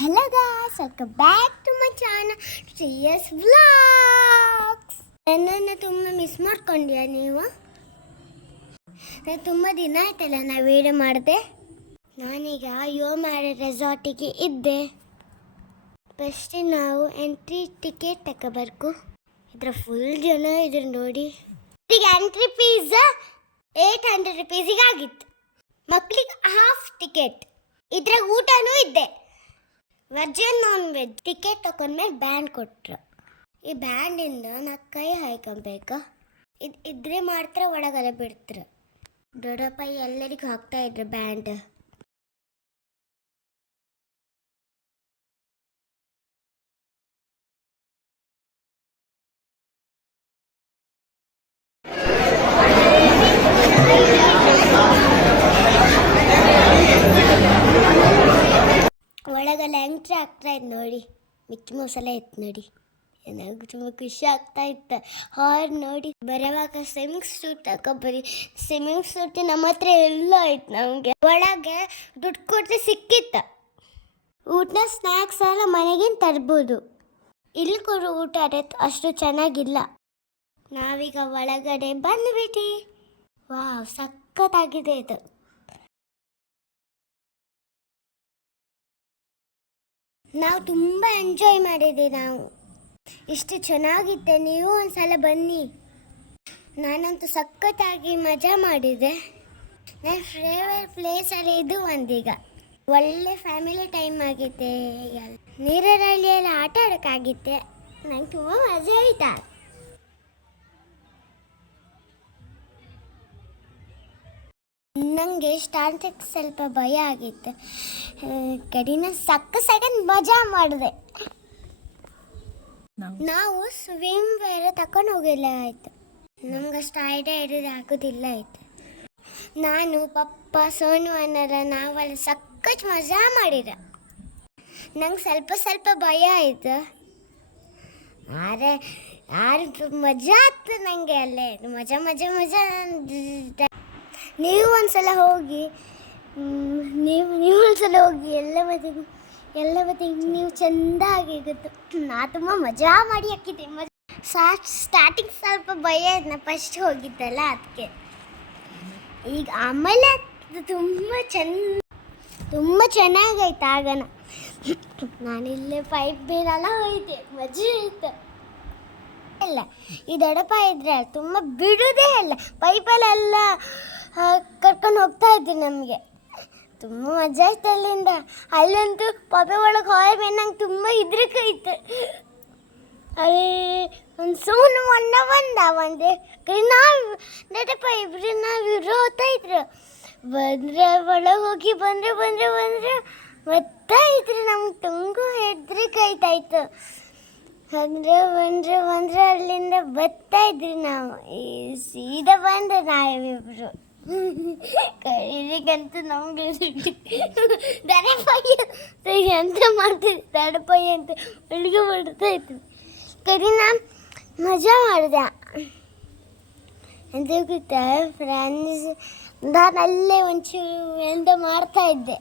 Hello guys, welcome back to my channel CS Vlogs. ನನ್ನನ್ನು ತುಂಬ miss ಮಾಡ್ಕೊಂಡ್ಯಾ ನೀವು? ನಾನು ತುಂಬ ದಿನ ಆಯ್ತಲ್ಲ ನಾ ವಿಡಿಯೋ ಮಾಡಿದೆ. ನಾನೀಗ ಯೋಮಾರಿ ರೆಸಾರ್ಟಿಗೆ ಇದ್ದೆ. ಫಸ್ಟ್ ನಾವು ಎಂಟ್ರಿ ಟಿಕೆಟ್ ತಗೋಬೇಕು. ಇದರ ಫುಲ್ ಜನ ಇದ್ರು ನೋಡಿ. ಈಗ ಎಂಟ್ರಿ ಫೀಸ್ 800 ರೂಪೀಸಿಗೆ ಆಗಿತ್ತು. ಮಕ್ಕಳಿಗೆ ಹಾಫ್ ಟಿಕೆಟ್. ಇದ್ರಾಗ ಊಟನೂ ಇದ್ದೆ. ವೆಜ್ ನಾನ್ ವೆಜ್ ಟಿಕೆಟ್ ತಗೊಂಡ್ಮೇಲೆ ಬ್ಯಾಂಡ್ ಕೊಟ್ಟರು. ಈ ಬ್ಯಾಂಡಿಂದ ನಾ ಕೈ ಹಾಯ್ಕೊಬೇಕು. ಇದ್ರೆ ಮಾತ್ರ ಒಳಗಡೆ ಬಿಡ್ತಾರೆ. ದೊಡ್ಡಪ್ಪ ಎಲ್ಲರಿಗೂ ಹಾಕ್ತಾ ಇದ್ರು ಬ್ಯಾಂಡ್. ಒಳಗೆಲ್ಲ ಎಂಟ್ರಿ ಆಗ್ತಾ ಇತ್ತು ನೋಡಿ. ಮಿಕ್ಕಿ ಮಸಾಲೆ ಇತ್ತು ನೋಡಿ. ನನಗೆ ತುಂಬ ಖುಷಿ ಆಗ್ತಾ ಇತ್ತು. ಹಾರ್ ನೋಡಿ ಬರುವಾಗ ಸ್ವಿಮ್ಮಿಂಗ್ ಸೂಟ್ ತಗೊಬರಿ. ಸ್ವಿಮ್ಮಿಂಗ್ ಸೂಟ್ ನಮ್ಮ ಹತ್ರ ಎಲ್ಲ ಆಯ್ತು. ನಮಗೆ ಒಳಗೆ ದುಡ್ಡು ಕೊಟ್ಟರೆ ಸಿಕ್ಕಿತ್ತು. ಊಟ ಸ್ನ್ಯಾಕ್ಸ್ ಎಲ್ಲ ಮನೆಗೇನು ತರ್ಬೋದು. ಇಲ್ಲಿ ಕೊಡೋ ಊಟ ಅಷ್ಟು ಚೆನ್ನಾಗಿಲ್ಲ. ನಾವೀಗ ಒಳಗಡೆ ಬಂದುಬಿಟ್ಟು ವಾವ್ ಸಖತ್ತಾಗಿದೆ ಇದು. ನಾವು ತುಂಬ ಎಂಜಾಯ್ ಮಾಡಿದ್ದೀವಿ. ನಾವು ಇಷ್ಟು ಚೆನ್ನಾಗಿತ್ತೆ. ನೀವು ಒಂದ್ಸಲ ಬನ್ನಿ. ನಾನಂತೂ ಸಖತ್ತಾಗಿ ಮಜಾ ಮಾಡಿದೆ. ನನ್ನ ಫೇವ್ರೆಟ್ ಪ್ಲೇಸಲ್ಲಿ ಇದು ಒಂದೀಗ ಒಳ್ಳೆ ಫ್ಯಾಮಿಲಿ ಟೈಮ್ ಆಗಿತ್ತೆ. ನೀರಲ್ಲಿ ಆಟ ಆಡೋಕ್ಕಾಗಿತ್ತೆ. ನಂಗೆ ತುಂಬ ಮಜಾ ಆಯ್ತಾ. ನನಗೆ ಸ್ಟಾರ್ಟಿಂಗ್ ಸ್ವಲ್ಪ ಭಯ ಆಗಿತ್ತು. ಕಡಿನ ಸೆಕೆಂಡ್ ಮಜಾ ಮಾಡಿದೆ. ನಾವು ಸ್ವಿಮ್ ವೇರ್ ತಕೊಂಡು ಹೋಗಿಲ್ಲ ಆಯಿತು. ನಮ್ಗೆ ಅಷ್ಟು ಐಡಿಯಾ ಹಿಡಿದು ಆಗೋದಿಲ್ಲ ಆಯಿತು. ನಾನು ಪಪ್ಪ ಸೋನು ಅನ್ನರ ನಾವೆಲ್ಲ ಸಖತ್ ಮಜಾ ಮಾಡಿರ. ನಂಗೆ ಸ್ವಲ್ಪ ಭಯ ಆಯಿತು. ಆದರೆ ಮಜಾ ಆಗ್ತದೆ ನನಗೆ. ಅಲ್ಲೇ ಮಜಾ. ನೀವು ಒಂದ್ಸಲ ಹೋಗಿ ಒಂದ್ಸಲ ಹೋಗಿ ಎಲ್ಲ ಮತ್ತೆ ನೀವು ಚೆಂದ ಆಗಿತ್ತು. ನಾ ತುಂಬ ಮಜಾ ಮಾಡಿ ಹಾಕಿದ್ದೆ. ಸ್ಟಾರ್ಟಿಂಗ್ ಸ್ವಲ್ಪ ಭಯ ಆಯ್ತು. ನಾ ಫಸ್ಟ್ ಹೋಗಿದ್ದಲ್ಲ ಅದಕ್ಕೆ. ಈಗ ಆಮೇಲೆ ತುಂಬ ಚೆನ್ನಾಗೈತೆ. ಆಗನ ನಾನಿಲ್ಲೇ ಪೈಪ್ ಬೇರೆಲ್ಲ ಹೋಯ್ತೆ. ಮಜಾ ಇತ್ತು. ಇಲ್ಲ ಈ ದೊಡ್ಡಪ್ಪ ಇದ್ರೆ ತುಂಬ ಬಿಡೋದೇ ಇಲ್ಲ. ಪೈಪಲ್ಲೆಲ್ಲ ಕರ್ಕೊಂಡು ಹೋಗ್ತಾ ಇದ್ವಿ. ನಮಗೆ ತುಂಬ ಮಜಾ ಇತ್ತು. ಅಲ್ಲಂತೂ ಪಾಪೆ ಒಳಗೆ ಹಾಯ್ ನಂಗೆ ತುಂಬ ಹೆದ್ರಿಕಾಯ್ತು. ಅಲ್ಲಿ ಒಂದು ಸೋನು ಒಂದೇ ನಾವು ದೊಡ್ಡಪ್ಪ ಇಬ್ಬರು ಹೋಗ್ತಾ ಇದ್ರು. ಒಳಗೆ ಹೋಗಿ ಬಂದರೆ ಬರ್ತಾ ಇದ್ರು. ನಮ್ಗೆ ತುಂಬ ಹೆದ್ರಿಕಾಯ್ತಾಯಿತ್ತು. ಬಂದ್ರೆ ಅಲ್ಲಿಂದ ಬರ್ತಾ ಇದ್ರಿ. ನಾವು ಸೀದಾ ಬಂದ್ರೆ ನಾವಿಬ್ರು ಕರೀಲಿಕ್ಕಂತೂ ನಮಗೆ ದಡಪಯ್ಯ ಅಂತ ಮಾಡ್ತಿದ್ವಿ. ದಡಪಯ್ಯ ಅಂತ ಒಳಗೆ ಬರ್ತಾ ಇತ್ತು. ಕರೀನ ಮಜಾ ಮಾಡಿದೆ ಅಂತ ಗೊತ್ತಾ ಫ್ರೆಂಡ್ಸ್. ನಾನು ಅಲ್ಲೇ ಒಂಚೂರು ಎಂತ ಮಾಡ್ತಾ ಇದ್ದೆ.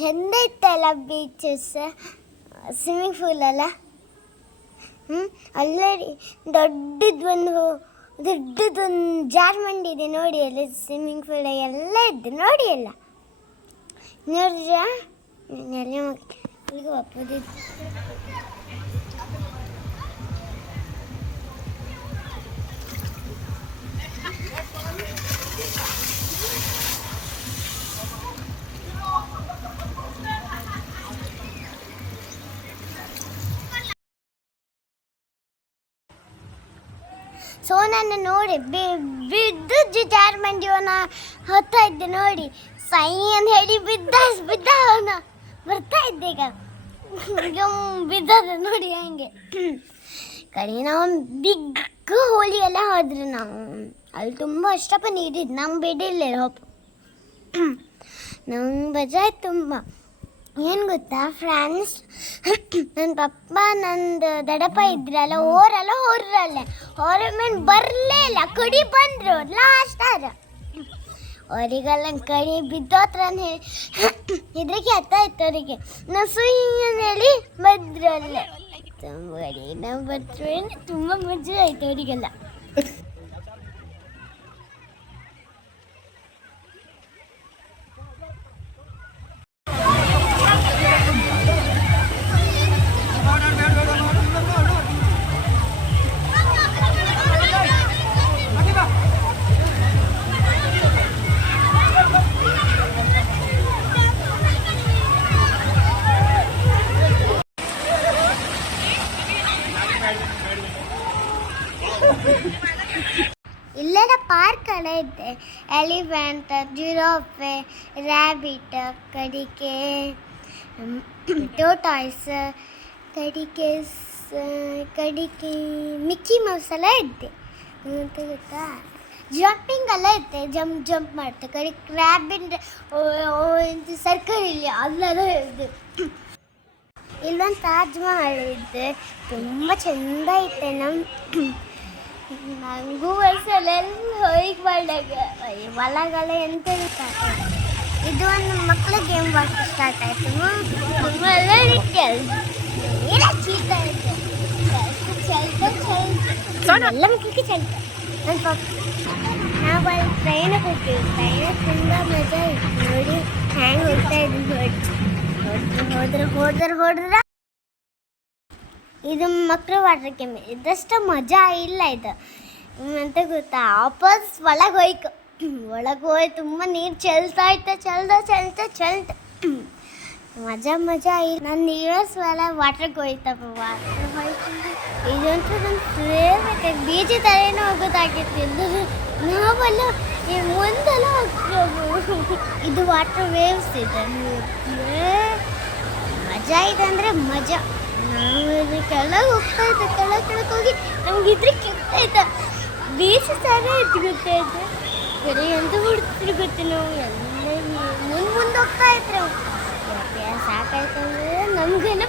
ಚೆಂದ ಇತ್ತಲ್ಲ ಬೀಚಸ್, ಸ್ವಿಮ್ಮಿಂಗ್ ಪೂಲ್ ಅಲ್ಲ. ಅಲ್ಲೇ ದೊಡ್ಡದೊಂದು ಜಾರ್ಮಂಡಿ ಇದೆ ನೋಡಿ. ಅಲ್ಲಿ ಸ್ವಿಮ್ಮಿಂಗ್ ಪೂಲ್ ಎಲ್ಲ ಇದ್ದು ನೋಡಿ. ಎಲ್ಲ ನೋಡಿದ್ರಾ? ಮಕ್ಕಳಿಗೆ ಒಪ್ಪದಿದ್ದು. ಸೋನನ್ನು ನೋಡಿ ಬಿದ್ದು ಜಾರ್ಮಂಡಿಯವನ ಹೊತ್ತಾ ಇದ್ದೆ ನೋಡಿ. ಸೈ ಅಂತ ಹೇಳಿ ಬಿದ್ದ ಅವನು ಬರ್ತಾ ಇದ್ದೆ. ಈಗ ಬಿದ್ದದ ನೋಡಿ ಹಂಗೆ. ಕಡೆ ನಾವು ಬಿಗ್ ಹೋಳಿ ಎಲ್ಲ ಹೋದ್ರು. ನಾವು ಅಲ್ಲಿ ತುಂಬ ಅಷ್ಟಪ್ಪ ನೀಡಿದ್ದು. ನಮ್ಗೆ ಬಿಡಿಲ್ಲ ಹೋಪ್. ನಂಗೆ ಮಜಾ ಆಯ್ತು ತುಂಬ. ಏನು ಗೊತ್ತಾ ಫ್ರೆಂಡ್ಸ್, ನನ್ನ ಪಪ್ಪ ನಂದು ದಡಪ್ಪ ಇದ್ರಲ್ಲ ಹೊರಲ್ಲ. ಹೊರ ಮೇಲೆ ಬರಲೇ ಇಲ್ಲ. ಕಡಿ ಬಂದರು ಲಾಸ್ಟ್ ಅವರಿಗೆಲ್ಲ ಕೈ ಬಿದ್ದೋತ್ರನೇ ಹೆದರಿಕೆ ಆಗ್ತಾ ಇತ್ತು ಅವರಿಗೆ. ನಾವು ಸುಯ್ಯ ಹೇಳಿ ಬಂದ್ರಲ್ಲೇ ತಂಬಡಿ ನಾವು ಬರ್ತೀವಿ. ತುಂಬ ಮಜಾ ಆಯ್ತು ಅವರಿಗೆಲ್ಲ. ಇಲ್ಲೆಲ್ಲ ಪಾರ್ಕ್ ಎಲ್ಲ ಇದೆ. ಎಲಿಫೆಂಟ್, ಜಿರಾಫೆ, ರ್ಯಾಬಿಟ್, ಕಡಿಕೆ ಟೋಟಾಯ್ಸ್, ಕಡಿಕೆ ಮಿಕ್ಕಿ ಮೌಸ್ ಎಲ್ಲ ಇದೆ ಅಂತ ಗೊತ್ತಾ. ಜಂಪಿಂಗ್ ಎಲ್ಲ ಇರುತ್ತೆ, ಜಂಪ್ ಮಾಡ್ತಾರೆ. ಕಡೆ ಕ್ರ್ಯಾಬಿನ್ ಸರ್ಕಲ್ ಇಲ್ಲ ಅಲ್ಲೆಲ್ಲ ಇದೆ. ಇಲ್ಲೊಂದು ತಾಜ್ ಮಹಲ್ ಇದೆ, ತುಂಬ ಚೆಂದ ಐತೆ. ನನಗೂ ವರ್ಷಲೆಲ್ಲ ಹೋಗಿ ಮಾಡಿದಾಗ ಒಳಗಡೆ ಎಂತ ಇದು ಒಂದು ಮಕ್ಕಳ ಗೇಮ್ ಬಾಕಿ ಸ್ಟಾರ್ಟ್ ಆಯಿತು. ತುಂಬ ಎಲ್ಲ ಚೀತ ಆಯಿತು, ಎಲ್ಲ ಮಕ್ಕಳಿಗೆ ಚಲ್ತ. ನನ್ನ ನಾವು ಅಲ್ಲಿ ಟ್ರೈನಿಗೆ ಹೋಗ್ತೀವಿ. ಟ್ರೈನಾಗ ತುಂಬ ಮಜಾ ಇತ್ತು ನೋಡಿ, ಹ್ಯಾಂಗೆ ಹೋಗ್ತಾ ಇದ್ವಿ ಹೊಡೆದ್ರೆ ಇದು ಮಕ್ಕಳು ವಾಟರ್ ಗೇಮ್. ಇದಷ್ಟು ಮಜಾ ಇಲ್ಲ ಇದು ಅಂತ ಗೊತ್ತಾ. ವಾಪಸ್ ಒಳಗೆ ಹೋಗಿ ತುಂಬ ನೀರು ಚೆಲ್ತಾ ಮಜಾ ಇಲ್ಲ. ನನ್ನ ಹೊಲ ವಾಟರ್ಗೆ ಹೋಯ್ತಪ್ಪ. ಇದಂತೂ ನನ್ನ ಫೇವ್ರೇಟ್. ಬೀಚ್ ಥರನೂ ಹೋಗೋದಾಗಿತ್ತು ಎಲ್ಲರೂ. ನಾವೆಲ್ಲ ಮುಂದೆಲ್ಲ ಹೋಗ್ತೀವಿ. ಇದು ವಾಟರ್ ವೇವ್ಸ್ ಇದೆ, ಮಜಾ ಇದೆ ಅಂದರೆ ಮಜಾ. ನಾವು ಕೆಳಗೆ ಹೋಗ್ತಾ ಇದ್ದೆ, ಕೆಳಗೆ ಹೋಗಿ ನಮ್ಗೆ ಇದ್ರಿಗೆ ಇರ್ತಾಯಿದ್ದ ಬೀಚ್ ಥರ ಇದ್ಗುತ್ತೆ. ಅದು ಬರೀ ಎಂತ ಹುಡ್ತಿರ್ಗುತ್ತೆ. ನಾವು ಎಲ್ಲ ಮುಂದೆ ಹೋಗ್ತಾ ಇದ್ರೆ ಸಾಕಾಯ್ತು ಅಂದರೆ ನಮಗೇನ.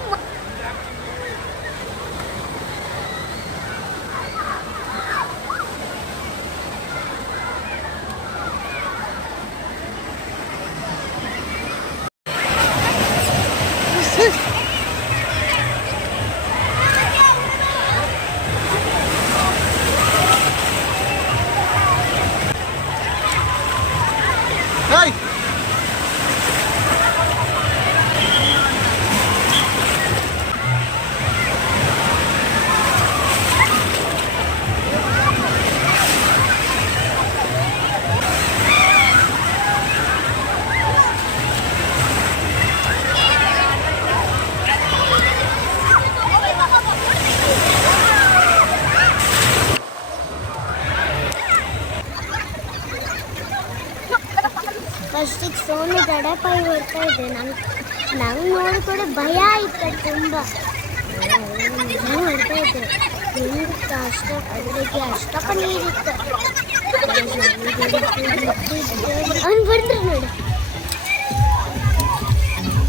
ಫಸ್ಟಿಗೆ ಸೋನು ಗಡಪಾಯಿ ಬರ್ತಾ ಇದೆ. ನಂಗೆ ನೋಡಿ ಕೂಡ ಭಯ ಆಯ್ತು ತುಂಬ. ಬರ್ತಾ ಇದ್ದೆ ಹಿಂಗೆ ಅದ್ರಿಗೆ ಅಷ್ಟಪ್ಪ ನೀರಿತ್ತು. ಅವ್ನು ಬರ್ತಾರೆ ನೋಡಿ.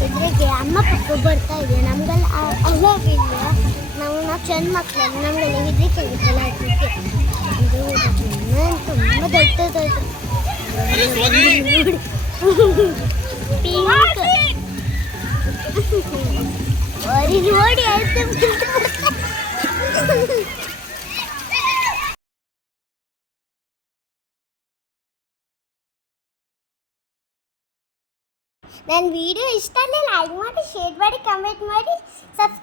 ಇದ್ರಿಗೆ ಅಮ್ಮ ಪಪ್ಪ ಬರ್ತಾ ಇದೆ. ನಮ್ಗೆಲ್ಲ ಅಲ್ಲೋಗಿಲ್ಲ, ನಾವು ಚೆಂದ ಮಕ್ಕಳಲ್ಲ, ನಮಗೆಲ್ಲ ಹೆದರಿಕೆ ಆಗುತ್ತಲ್ಲ. ಅದಕ್ಕೆ ಇದು ತುಂಬ ದೊಡ್ಡದಾಯ್ತು ನೋಡಿ. ಪಿಂಕ್ ನೋಡಿ ಆಯ್ತು. ನನ್ನ ವಿಡಿಯೋ ಇಷ್ಟ ಆದರೆ ಲೈಕ್ ಮಾಡಿ, ಶೇರ್ ಮಾಡಿ, ಕಮೆಂಟ್ ಮಾಡಿ, ಸಬ್ಸ್ಕ್ರೈಬ್